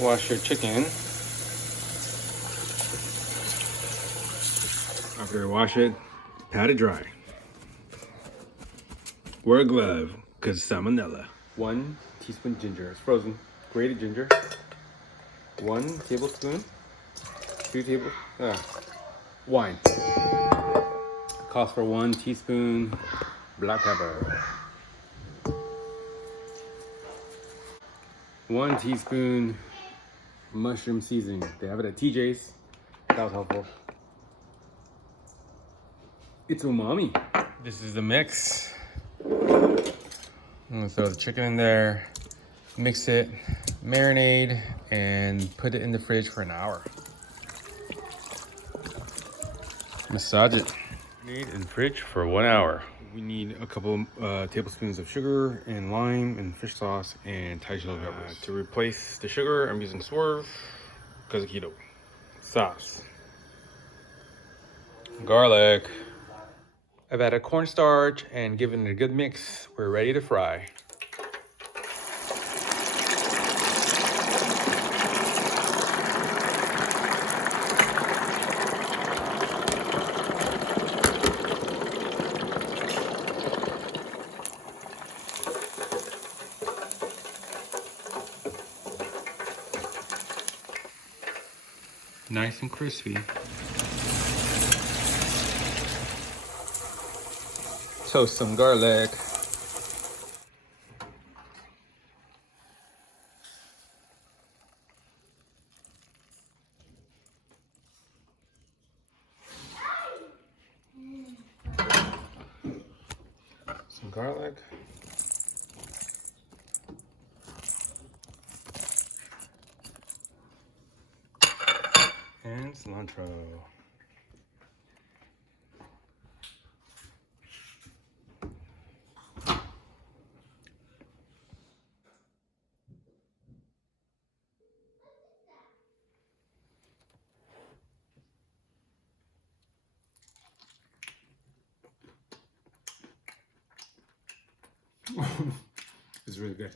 Wash your chicken. After you wash it, pat it dry. Wear a glove, cause salmonella. 1 teaspoon ginger. It's frozen. Grated ginger. 1 tablespoon. 2 wine. Calls for 1 teaspoon black pepper. 1 teaspoon mushroom seasoning. They have it at TJ's. That was helpful. It's umami. This is the mix. I'm gonna throw the chicken in there, mix it, marinate, and put it in the fridge for an hour. Massage it. Marinate in the fridge for 1 hour. We need a couple tablespoons of sugar and lime and fish sauce and Thai chili peppers. To replace the sugar, I'm using Swerve because of keto. Sauce. Garlic. I've added cornstarch and given it a good mix. We're ready to fry. Nice and crispy. Toast some garlic. Some garlic. And cilantro. It's really good.